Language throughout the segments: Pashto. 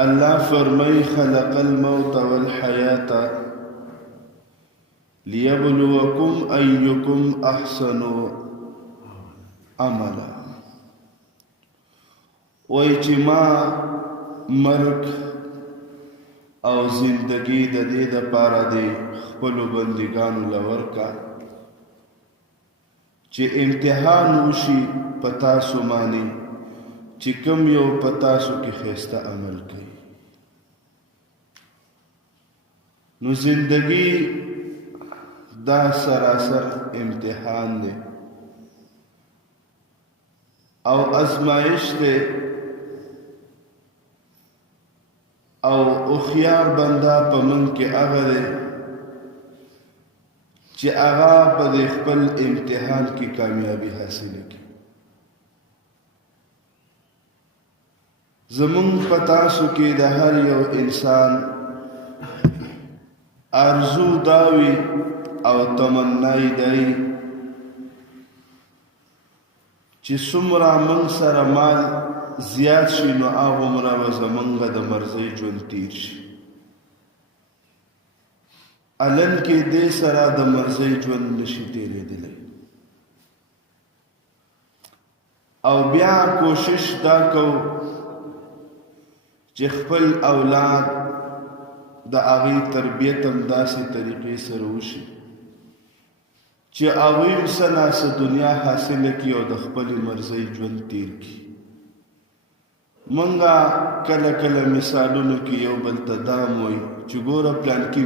الله فرمای خلق الموت والحیات لیبلوکم ایکم احسن عملا. وای چې ما مرګ او زندگی د دې دپاره د خپلو بندګانو له ورکه چې امتحان وشي په تاسو باندې چې کوم یو په تاسو کې ښایسته عمل کوي. نو زندگی دا سراسر امتحان دی او ازمائش دی او اخیار بنده په من کې هغه دی چې هغه په دې خپل امتحان کې کامیابی حاصله کړي. زمونږ په تاسو کې د هر یو انسان ارزو داوي او تمنای دی چې څومره موږ سره مال زیات شي نو هغومره به زمونږ د مرضۍ ژوند تیر شي. الن کې دې سره د مرضۍ ژوند نشي تیرېدلی او بیا کوشش دا کوو چې خپل اولاد د هغې تربیت هم داسې طریقې سره وشي چې هغوی هم څه نه څه دنیا حاصله کړي او د خپلې مرضۍ ژوند تیر کړي. مونږه کله کله مثالونو کې یو بل ته دا هم وایي چې ګوره پلانکي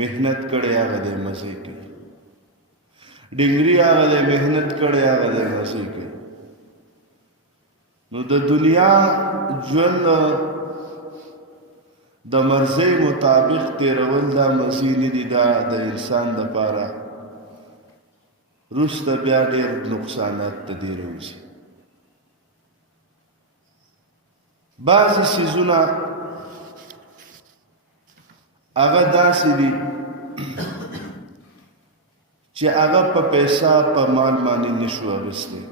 محنت کړی هغه دی مزې کوي، ډنګري هغه دی محنت کړی هغه دی مزې کوي. نو د دنیا ژوند د مرضۍ مطابق تیرول دا مزې نه دي، دا د انسان دپاره وروسته بیا ډېر نقصانات ته دې راوځي. بعضې څیزونه هغه داسې دي چې هغه په پیسه په مال باندې نشو اخیستی.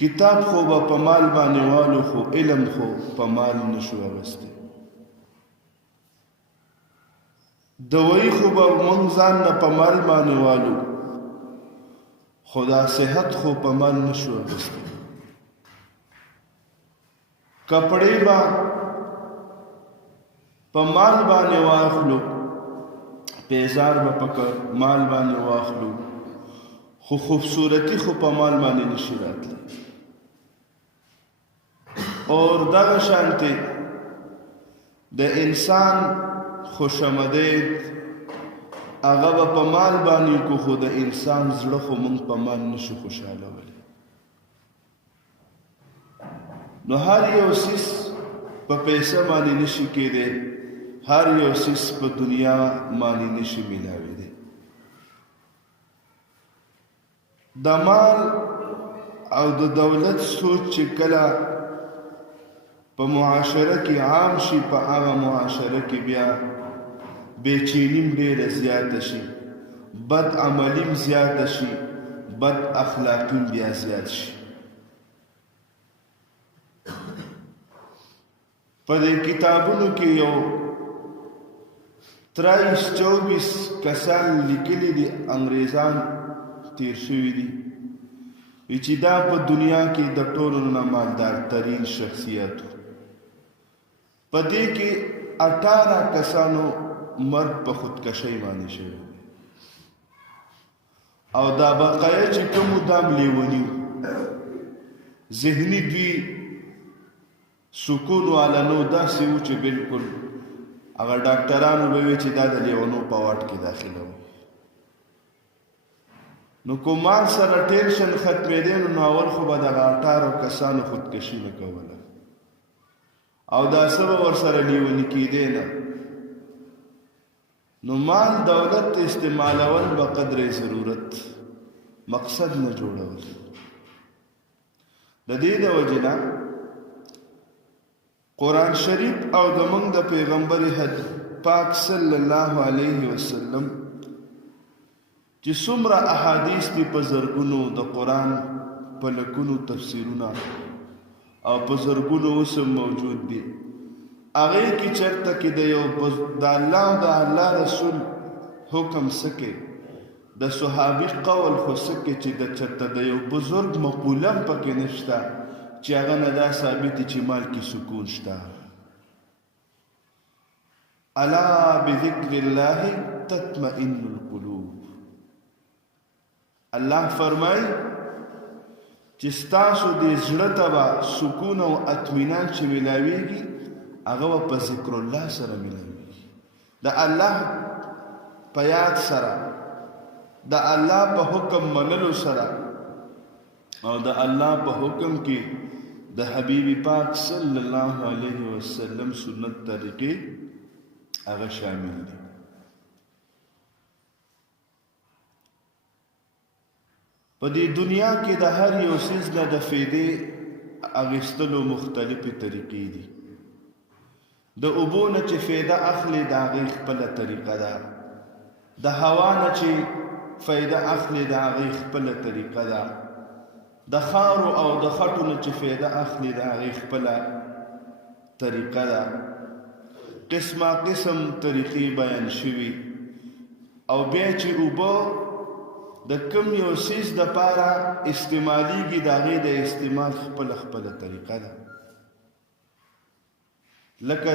کتاب خو به په مال باندې والو خو علم خو په مال نشو اخیستی. دوی خو به موږ ځان نه په مال باندې والو خو دا صحت خو په مال نشو اخیستی. کپڑے با په مال باندې واخلو، پیزار با په مال باندې واخلو خو خوبصورتی خو په مال باندې نشي راتلی. اور دغه شانتې د انسان خوشامدید هغه به په مال باندې کو خو د انسان زړه خو موږ په مال نشو خوشحالولی. نو هر یو سیس په پیسه باندې نشي کېدی، هر یو سیس په دنیا باندې نشي میلاویدی. د مال او د دولت سوچ چې کله په معاشره کې عام شي، په هغه معاشره کې بیا بېچینیم ډېره زیاته شي، بد عملیم زیاته شي، بد اخلاقیم بیا زیات شي. په دې کتابونو کې یو 23-24 کسان لیکلي دي، انګریزان تیر شوي دي، چې دا په دنیا کې د ټولو نه مالدار ترین شخصیت و. په دې کې 18 کسانو مرګ په خودکشۍ باندې شوی او دا بقایه چې کومو دام لیوني ذهني دوی سکون والا نو داسې و چې بلکل هغه ډاکټرانو به وی چې دا د لیونو په واټ کې داخله و. نو کومال سره ټینشن ختمېدی نو اول خو به دغه 18 کسانو خودکشي نه کوله او دا څه به ورسره لیوني کېدی نه. نو مال دولت استعمالول به قدر ضرورت، مقصد نه جوړول. د دې د وجې نه قرآن شریف او د موږ د پیغمبر پاک صلی الله علیه وسلم چې څومره احادیث دي په زرګونو، د قرآن په لکونو تفسیرونه او په زرګونو اوس موجود دي. هغه کې چرته کې د یو د الله او د الله رسول حکم سکه د صحابي قول خو سکه چې د چرته د یو بزرگ مقوله پکې نشته چې هغه نه دا ثابت چې مال کې سکون شته. الا بذکر الله تطمئن القلوب. الله فرمای چې ستاسو د زړه ته به سکون او اطمینان چې ملاویږي هغه په ذکر الله سره ملاویږي، د الله په یاد سره، د الله په حکم منلو سره او د الله په حکم کې د حبیب پاک صلی الله علیه وسلم سنت طریقې هغه شامل دي. په دې دنیا کې د هر یو څیز نه د فایدې اخیستلو مختلفې طریقې دي. د اوبو نه چې فایده اخلي د هغې خپله طریقه ده، د هوا نه چې فایده اخلي د هغې خپله طریقه ده، د خارو او د خټو نه چې فایده اخلي د هغې خپله طریقه ده. قسمه قسم طریقې بیان شوي او بیا چې اوبه د کم یو څیز دپاره استعمالیږي د هغې د استعمال خپله طریقه ده. لکه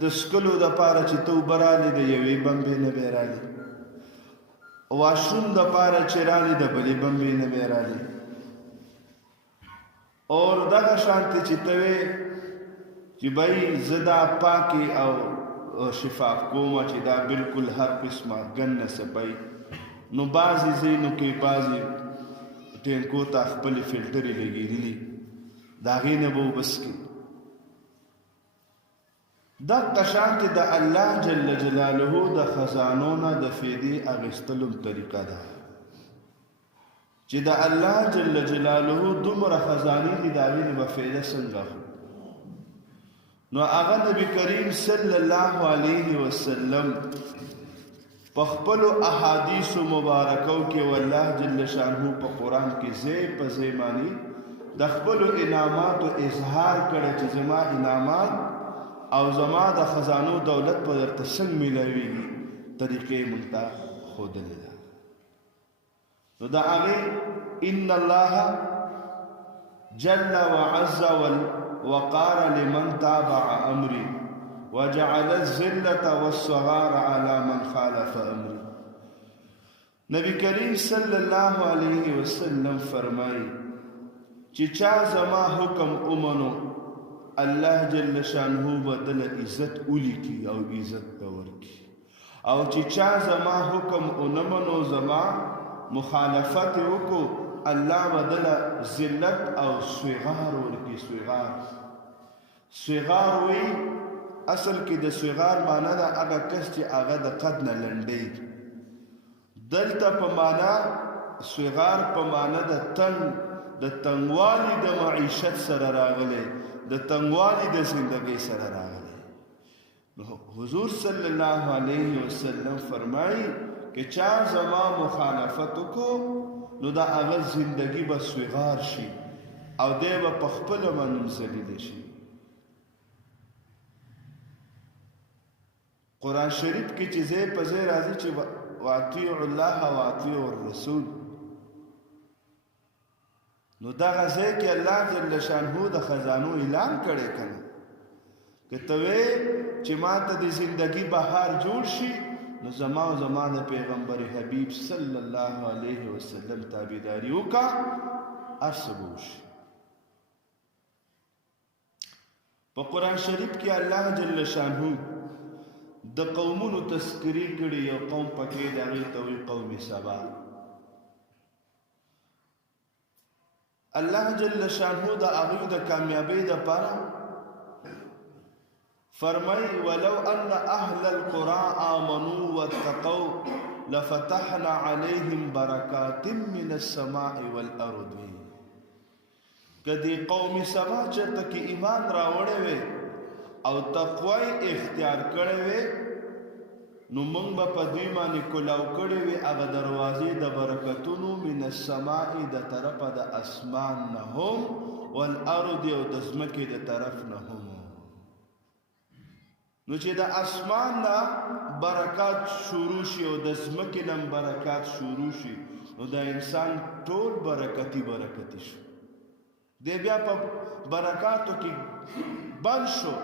د څکلو دپاره چې ته اوبه رالې د یوې بمبې نه بیا رالې، واشروم دپاره چې رالې د بلې بمبې نه بیا رالې، اور دغه شانتې چې ته وې چې بھائی زه دا پاکې او شفاف کومه چې دا بالکل هر قسمه ګن نه صفایي، نو بعضې ځایونو کې بعضې ټینکو ته خپلې فلټرې لګېدلي د هغې نه به وبسکې. دغه شانتې د الله جل جلاله د خزانو نه د فایدې اخیستلو طریقه ده چې د الله جل جلاله دومره خزانې دي د هغې نه به فایده څنګه اخلو. نو هغه نبی کریم صلی الله علیه وسلم په خپلو احادیثو مبارکو کې والله جل شانه په قرآن کې ځای په ځای باندې د خپلو انعاماتو اظهار کړی چې زما انعامات او زما د خزانو دولت په درته څنګه میلاویږي طریقې موږ ته ښودلې ده. نو د هغې ان الله جل وعز وقار لمن تابع امري وجعل الذلة والصغار على من خالف امري. نبی کریم صلی الله علیه وسلم فرمایي چې چا زما حکم ومنو الله جل شانه بدل عزت ولیکي او عزت ته ورکي، او چې چا زما حکم ونمنو زما مخالفت وکړو الله بدل ذلت او صغار ورکي. صغار وی اصل کې د صغار معنی ده هغه کس چې هغه د قد نه لنډی، دلته په معنی صغار په معنی د تنګوالي د معیشت سره راغلی، د تنګوالي د زندګۍ سره راغلی. نو حضور صلی الله علیه وسلم فرمایي که چا زما مخالفت وکړو نو د هغه زندګي به صغار شي او دی به په خپله باندې ذلیله شي. قرآن شریف کې چې ځای په ځای راځي چې واطیعوا الله واطیعوا الرسول، نو دغه ځای کې الله جل شانه د خزانو اعلان کړی کنه که ته وې چې ما ته د زندګي بهار جوړ شي نو زما او زما د پیغمبر حبیب صلی الله علیه وسلم تابعداري وکړه هر څه به وشي. په قرآن شریف کې الله جل شانه د قومونو تذکری کړي، یو قوم پکې د هغې ته وایي قوم سبا. الله جل شانه د هغوی د کامیابۍ دپاره فرمای ولو ان اهل القرى آمنوا واتقوا لفتحنا عليهم بركات من السماء والارض. کدی قوم سبا چرته کې ایمان راوړی وي او تقوی اختیار کړی وي نو موږ به په دوی باندې کلاو کړی وي هغه دروازې د برکتونو من السماء د طرفه د اسمان نه هم والارض او د ځمکې د طرف نه هم. نو چې د اسمان نه برکات شروع شي او د ځمکې نه برکات شروع شي نو د انسان ټول برکتي شو دی بیا په برکاتو کې بند شو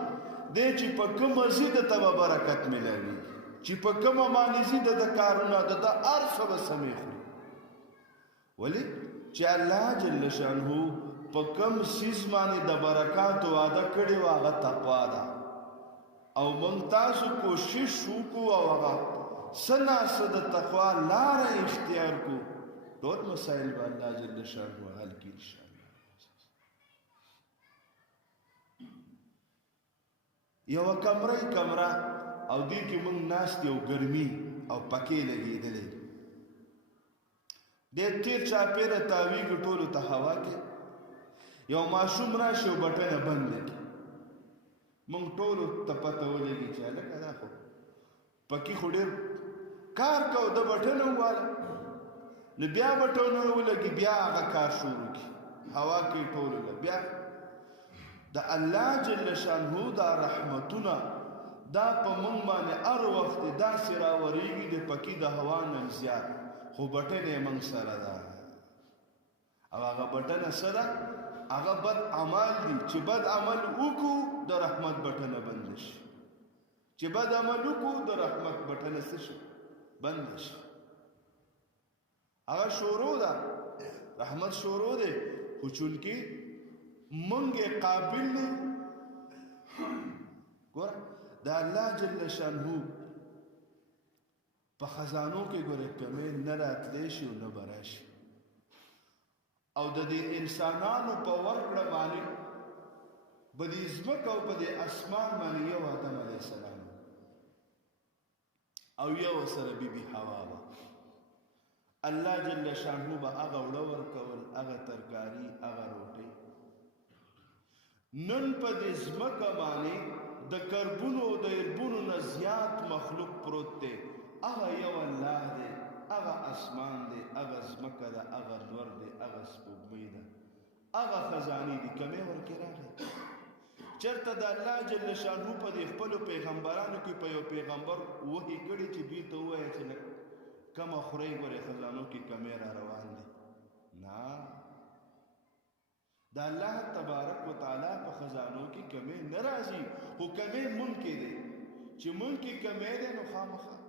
دی چې په کومه ځي د ته به برکت میلاوي چې په کومه باندې ځي د کارونه د هر څه به سمې خوري ولې چې الله جل شانه په کوم څیز باندې د برکاتو وعده کړې وه هغه تقوا ده او موږ تاسو کوشش وکړو او هغه څه نه څه د تقوا لاره اختیار کړو ټول مسایل به الله جل شانه حل کړي انشاءالله یوه کمره او دې کې موږ ناست یو ګرمي او پکې لګېدلی دې تیر چاپېره تاویږي ټولو ته هوا کې یو ماشوم راشي او بټنه بند کړي موږ ټولو ته پته ولګي چې هلکه دا خو پکې خو ډېر کار کو د بټنه وواله نو بیا بټنه ولګي بیا هغه کار شروع کړي هوا کې ټولو له بیا د الله جل شانه دا رحمتونه دا په موږ باندې هر وخت داسې راورېږي د پکې د هوا نه زیات خو بټنه یې موږ سره ده او هغه بټنه څه ده هغه بد عمل دي چې بد عمل وکړو د رحمت بټنه بند شي چې بد عمل وکړو د رحمت بټنه څه شي بند شي هغه شروع ده رحمت شروع ده خو چونکې منګ قابل نه ګوره د الله جل شانه په خزانو کې ګوره کمې نه راتلی شي او نه به راشي او د دې انسانانو په ورکړه باندې به دې ځمکه او په دې اسمان باندې یو آدم علیه السلام او یو سره بیبي حوا وه الله جل شانه به هغه وړه ورکول هغه ترکاري هغه روټۍ نن په دې ځمکه باندې د کربونو د اربونو نه زیات مخلوق پروت دی هغه یو الله دی هغه اسمان دی هغه ځمکه ده هغه نور دی هغه سپوږمۍ ده هغه خزانې دي کمې ورکې راغی چېرته د الله جل شانه په دې خپلو پیغمبرانو کې په یو پیغمبر وحي کړي چې دوی ته ووایه چې لږ کمه خورئ ګورې خزانو کې کمې را روان دي نه د الله تبارک وتعالی په خزانو کې کمې نه راځي خو کمې مونږ کې دی چې مونږ کې کمې دی نو خامخا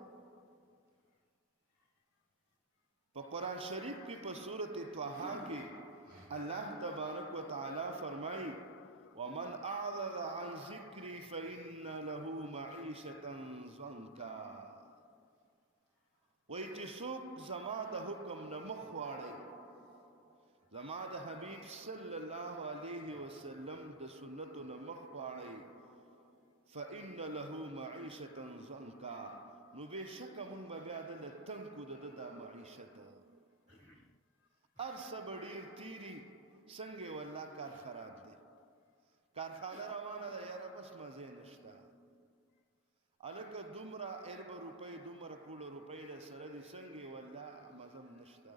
په قرآن شریف کې په سورت طه کې الله تبارک وتعالی فرمایي ومن اعرض عن ذکری فإن له معیشة ضنکا وایي چې څوک زما د حکم نه مخ واړوي زما د حبیب صلی الله علیه وسلم د سنتو نه مخ واړوي فإن له معیشة ضنکا نو بېشکه موږ به بیا دله تنګ کړو د ده دا معیشت هر څه به ډېر تیري څنګه یې والله کار خراب دی کارخانه روانه ده یاره بس مزې نشته هلکه دومره اربه روپۍ دومره کوړه روپۍ در سره دي څنګه یې والله مزه هم نشته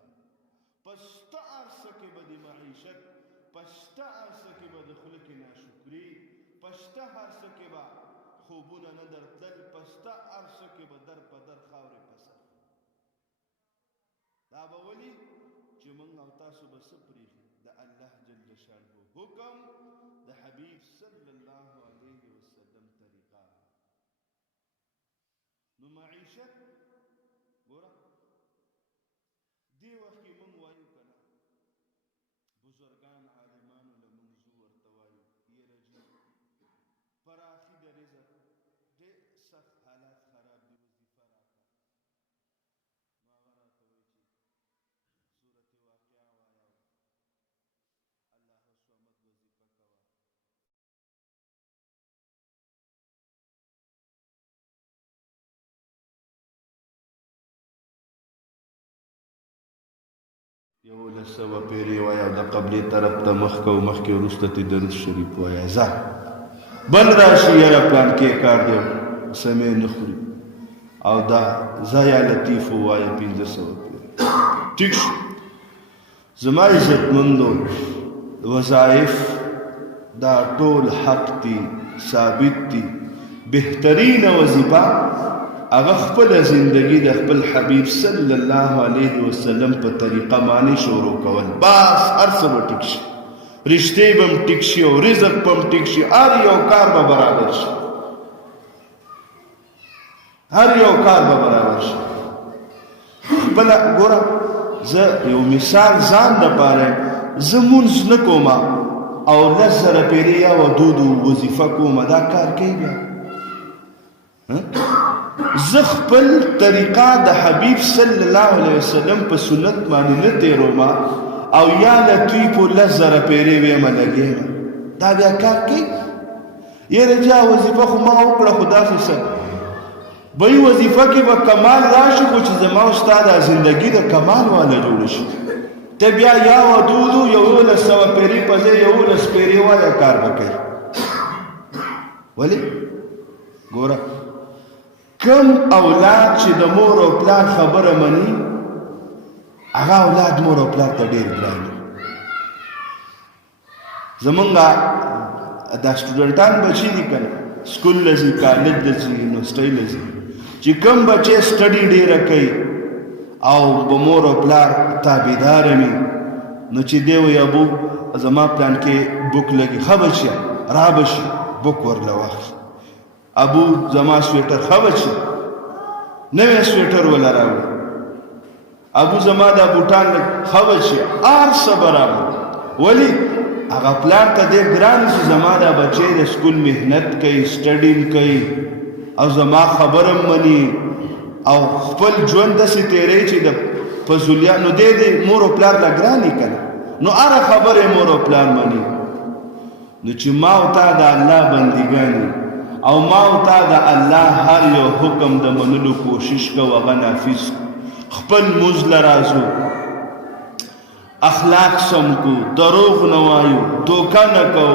په شته هر څه کې به د معیشت په شته هر څه کې به د خوله کې ناشکري په شته هر څه کې به خوبونه نه درتلل په شته هر څه کې به در په در خاورې په سر دا به ولي چې موږ او تاسو به څه پرېږدي د الله جل شانه حکم د حبیب صلی الله علیه وسلم طریقه نو معیشت ګوره دې وخت کې موږ وایو که نه بزرګان عالمانو له موږ زو ورته وایو یره جي پراخي د رزق ډېر سخت حالات خراب دي وظیفه راکړه نو هغه راته وایي چې صورت واقعه وایه الله الصمد وظیفه کوه یو لسوه پیرې وایه او د قبلې طرف ته مخ کو مخکې وروسته ته درود شریف وایه ځه بل راشي یاره پلان کې کار دی سمې نه خوري او دا ځه یا لطیف ووایه 1500 پیرې ټیک شو زما عزتمندو وظایف دا ټول حق دي ثابت دي بهترین وظیفه هغه خپل زندگی د خپل حبیب صلی الله علیه وسلم په طریقه باندې شروع کول. بس هر څه به ټیک شي، رشتې به هم ټیک شي او رزق به هم ټیک شي، هر یو کار به برابر شي، هر یو کار به برابر شي. خپله ګوره زه یو مثال ځان دپاره زه مونځ نه کوم او 10,000 پیرې یا ودودو وظیفه کوم، دا کار کوي بیا؟ زه خپل طریقه د حبیب صلی الله علیه وسلم په سنت باندې نه تیروم او یا لطوی په 10,000 پیرې ویمه لګېږم، دا بیا کار کوي؟ یاره جا وظیفه خو ما وکړه خو داسې څه بی وظیفه کې به کمال راشي، خو چې زما ستا دا زندګي د کمال والا جوړه شي. ته بیا یا ودودو 1100 پیرې په ځای 11 پیرې وایه کار به کوي. ولې؟ ګوره کم اولاد چې د مور او پلار خبره مني هغه اولاد مور او پلار ته ډېر ګران دي. زمونږ دا سټوډنټان بچي دي که نه، سکول له ځي، کالج له ځي، یونیورسټۍ له ځي، چې کوم بچی سټډي ډېره کوي او به مور او پلار تابعداره وي، نو چې دی وایي ابو زما پلان کې بوک لګي، ښه بچیه را به شي بوک ورله واخلي. ابو زما سویټر ښه بچي نوی سویټر وله راوړي. ابو زما دا بوټان ښه بچي هر څه برابر. ولې؟ هغه پلار ته دی ګران چې زما دا بچی د سکول محنت کوي، سټډي کوي او زما خبرم مني او خپل ژوند داسې تیری چې د فضولیانو دی مور او پلار له ګراني که نه، نو هره خبره مور او پلار مني. نو چې ما او تا د الله بندګان او ما او تا د الله هر یو حکم د منلو کوشش کو، هغه نافذ خپل مونځ له راځو، اخلاق سم کو، دروغ نه وایو، دوکه نه کو،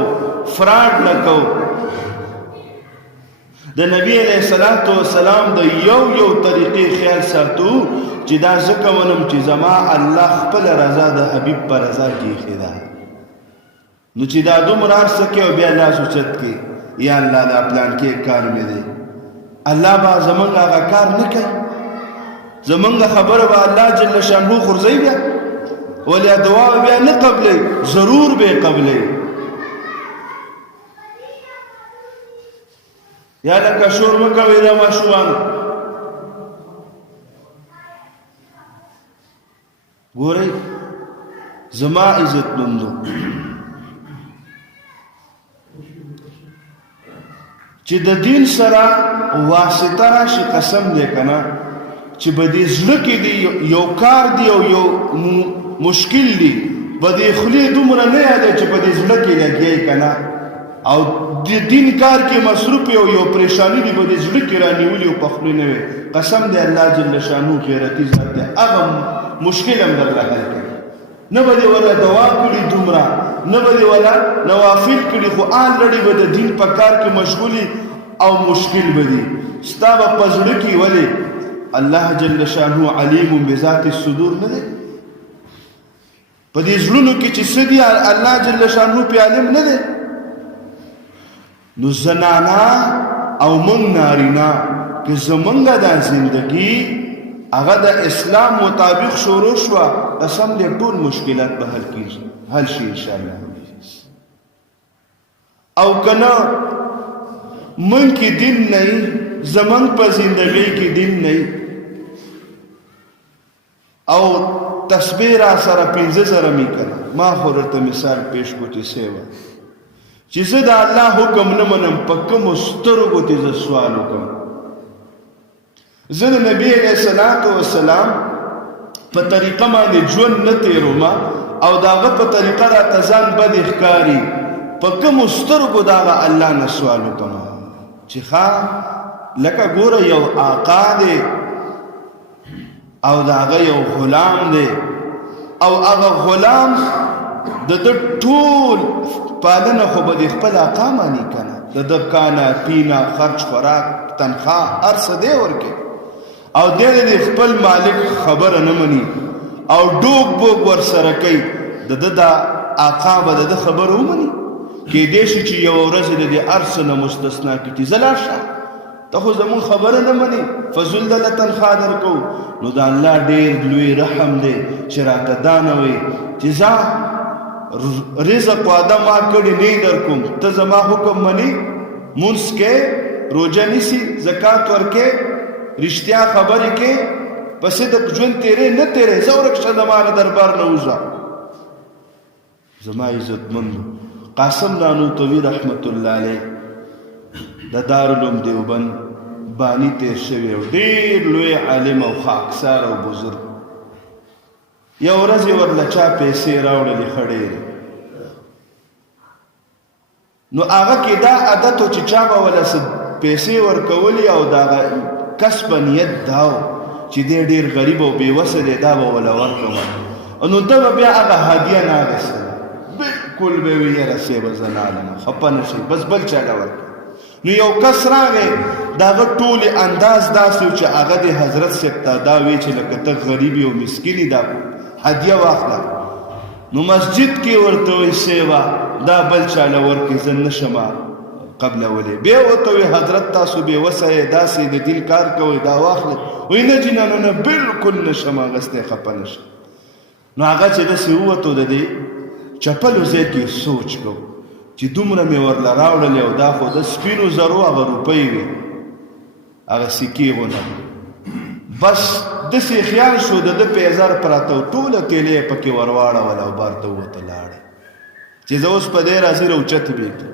فراډ نه کو. د نبی علیہ الصلوۃ والسلام د یو طریقې خیال ساتو چې دا ځکه ونم چې زما الله خپل رضا د حبیب پر رضا کې ایښې ده. نو چې دا دومره هر څه کوي او بیا لاس اوچت کړي، یا الله دا پلان کې کار مې دی، الله به زمونږ هغه کار نه کوي، زمونږ خبره به الله جل شانهو غورځوي بیا، ولې دعا بیا نه قبلوي، ضرور به یې قبلوي. یا لکه شور مه کوئ دا ماشومانو. ګورئ زما عزتمندو، چې د دین سره واسطه راشي، قسم دی که نه چې به دې زړه کې دی یو کار دی او یو مشکل دی، به دې خولې دومره نه یادوي چې په دې زړه کې لګیایي که نه، او د دین کار کې مصروف یو پریشانی دی به دې زړه کې رانیولي او په خولې نه وي. قسم دی الله جل شانو غیرتي ذات دی، هغه مشکل هم درله حل کوي. نه به دې ولا دوا کړي دومره، نه به دې ولا نوافل کړي، خو آلرډي به د دین په کار کې مشغولي او مشکل به دي ستا به په زړه کې. ولې؟ الله جل شانو علیم بذات الصدور نه دی؟ په دې زړونو کې چې څه دي الله جل شانو پې عالم نه دی؟ نو زنانا او من نارینا که زمونږ دا زندگی هغه د اسلام مطابق شروع شوه، قسم دی ټول مشکلات به حل شي انشاءالله. او کنه من کې دین نه، زمونږ په زندگی کې دین نه، او تسبیح را سره 15,000 می کنه. ما خو درته مثال پیش کو چې سیوه چې زه د الله حکم نه منم، په کومو سترګو ته زه سوال وکړم. زه د نبی علیہ الصلوۃ والسلام په طریقه باندې ژوند نه تیروم او د هغه په طریقه راته ځان بد ښکاري، په کومو سترګو د هغه الله نه سوال وکړم چې ښه لکه ګوره یو آقا دی او د هغه یو غلام دی، او هغه غلام د ټول پالنه خو به د خپل آقا مانی که نه، د ده کانه پینا خرچ خوراک تنخواه هر څه دی ورکې، او دی د خپل مالک خبره نه مني او ډوک بوک ورسره کوي، د ده دا آقا به د ده خبره ومني؟ کیدای شي چې یوه ورځ د دې هر څه نه مستثنا کړي چې زه لاړ شه ته خو زمون خبره نه مني فضل دله تنخوا درکو نو د الله ډېر لوی رحم دی چې راته دا نه وایي چې ځه رزق وعده ما کړې نه در کوم ته زما حکم مني مونځ کې روژه نیسي زکات ورکې رښتیا خبرې کې په صدق ژوند تیرې نه تیرې ځه ورک شه زما له دربار نه وځه زما عزتمندو قاسم نانوتوي رحمت الله علیه د دارالعلوم دیوبند بانی تیر شوی او ډېر لوی عالم او خاکسار او بزرګ یو ورځ یې ورله چا پیسې راوړلې ښه ډېرې نو هغه کې دا عادت و چې چا به وله پیسې ورکولې او د هغه کس په نیت دا و چې دی ډېر غریب او بېوسه دی دا به وله ورکړم نو ده به بیا هغه هدیه نه اخېستله بالکل به وي یاره صیبه زه نه علمه خفه نه شي بس بل چا له ورکړه نو یو کس راغی د هغه ټولې انداز داسې و چې هغه د حضرت صاحب ته دا وی چې لکه ته غریب یې او مسکین دا هدیه واخله نو مسجد کې ورته وایي صیبه دا بل چا له ورکړي زه نه شم قبلولی بیا ورته وایي حضرت تاسو بېوسه یې داسې د دل کار کوئ دا واخلئ وایي نه جي نه بلکل نه شم اخیستی خفه نه شم نو هغه چې داسې ووتو د دې چپلو ځای کې سوچ کو چې دومره مې ورله راوړلې او دا خو د سپینو زرو هغه روپۍ وي هغه سکې غونه بس داسې خیال شو د ده پیزار پراته و ټوله تیلې یې پکې ورواړوله او بار ته ووته لاړې چې زه اوس په دې راځي روچت بېږي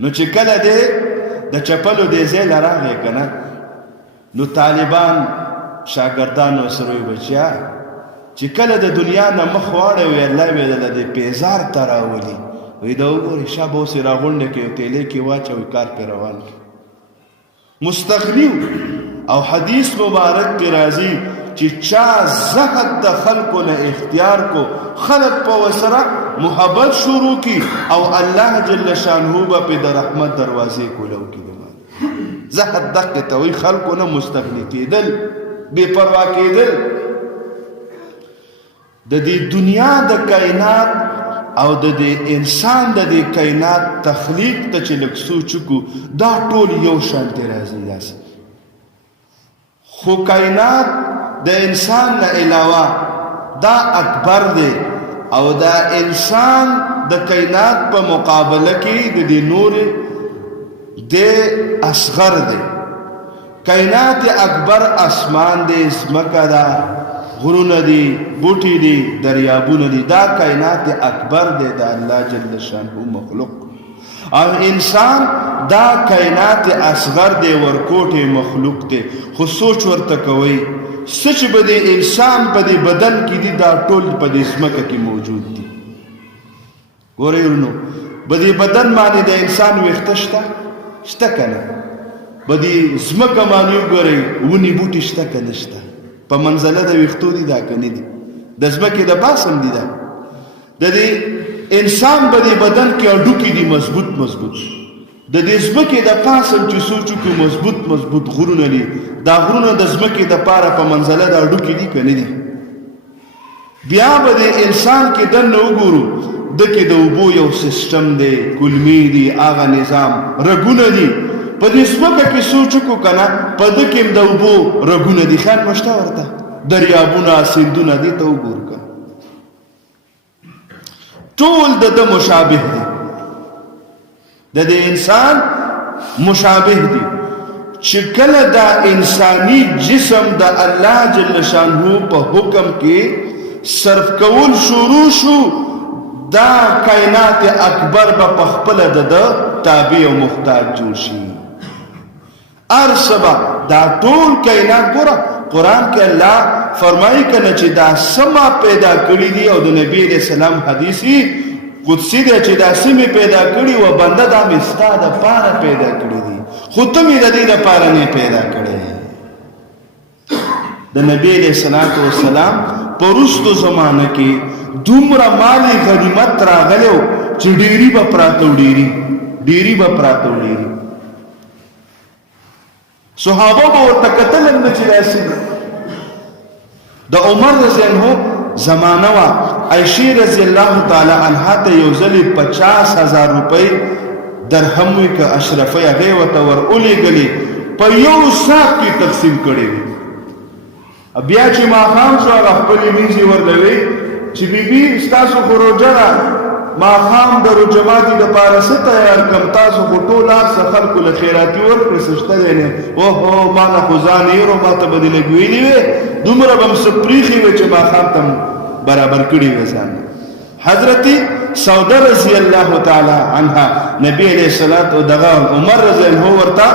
نو چې کله دی د چپلو دې ځای له راغی که نه نو طالبان شاګردان ورسره وایي بچیا چې کله د دنیا نه مخ واړی وي الله به دله دې پیزار ته راولي وایي دا وګورې شا به اوس یې راغونډې کړي او تیلې کې واچوي کار پې روان کړي مستغني او حدیث مبارک کې راځي چې چا زهد د خلقو نه اختیار کو خلق په وسره محبت شروع کی او الله جل شانه به په د رحمت دروازې کولو کې زهد دغه ته وي خلقو نه مستغني کېدل بې پروا کېدل د دې دنیا د کائنات او د دې انسان د دې کائنات تخلیق ته چې لږ سوچ وکړو دا ټول یو شانتې راځي داسې خو کائنات د انسان نه علاوه دا اکبر دی او دا انسان د کائنات په مقابله کې د دې نور دی اصغر دی کائنات اکبر اسمان دی ځمکه ده غرونه دي بوټي دي دریابونه دي دا کائنات اکبر دی د الله جل شانه مخلوق او انسان دا کائنات اصغر دی ورکوټې مخلوق دی خو سوچ ورته کوئ سچ به د انسان په دې بدن کې دي دا ټول په دې ځمکه کې موجود دي ګورئ ورونو په دې بدن باندې د انسان ویښته شته شته که نه په دې ځمکه باندې وګورئ ونې بوټي شته که نه شته په منزله د ویښتو دي دا که نه دي د ځمکې د پاسم دي دا د دې انسان په دې بدن کې هډوکي دي مضبوط مضبوط د دې ځمکې د پاسم چې سوچ وکړو مضبوط مضبوط غرونه دي دا غرونه د ځمکې دپاره په منزله د هډوکي دي که نه دي بیا به د انسان کې دننه وګورو ده کې د اوبو یو سیسټم دی کلمې دي هغه نظام رګونه دي په دې ځمکه کې سوچ وکړو که نه په ده کې هم د اوبو رګونه دي خیال مشته ورته دریابونه سیندونه دې ته وګورو که ټول د ده مشابه دي د دې انسان مشابه دي چې کله دا انسانی جسم د الله جل شانه په حکم کې صرف کول شروع شو دا کائنات اکبر به په خپله د ده تابع او محتاج جوړ شي هر سبا دا ټول کائنات ګوره قرآن کې الله فرمایي که نه چې دا سما پیدا کړي دي او د نبي علیه السلام حدیثي قدسی دی چې دا سمې پیدا کړي و بنده دا مې ستا دپاره پیدا کړي دي خو ته مې د دې دپاره نه پیدا کړی د نبي علیه السلام په وروستو زمانه کې دومره مالي غنیمت راغلی و چې ډېري به پراته و ډېري به پراته و ډېري صحابه به ورته کتل هم نه چې داسې د عمر رضی عنه زمانه وه عایشې رضی الله تعالی عنها ته یو ځلې 50,000 روپۍ درهم وي که اشرفۍ هغې ورته ور ولېږلې په یو ساعت کې تقسیم کړي بیا چې ماښام شو هغه خپلې میزې ورلوي چې بیبي ستاسو خو روژه ده ماښام د روژه ماتي دپاره څه تیار کړم تاسو خو ټول هر څه خلکو له خیراتي ورکړې څه شته دی نه اوهو ما نه خو ځان هېرو ما ته به دې لږ ویلي وې دومره به م څه پریښې وې چې ماښام ته برابر کړي وې ځان حضرت سوده رضی الله تعالی عنها نبی علیہ الصلوۃ و دغه عمر رضی الله ورته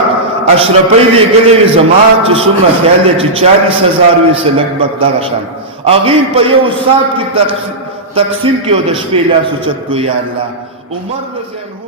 اشرفی لګلې زما چې څومره خیال دی چې 40000 وي څه لګبګ دغه شان هغې په یو ساعت کې تقسیم کې او د شپې لاس اوچت کو یا الله عمر رضی الله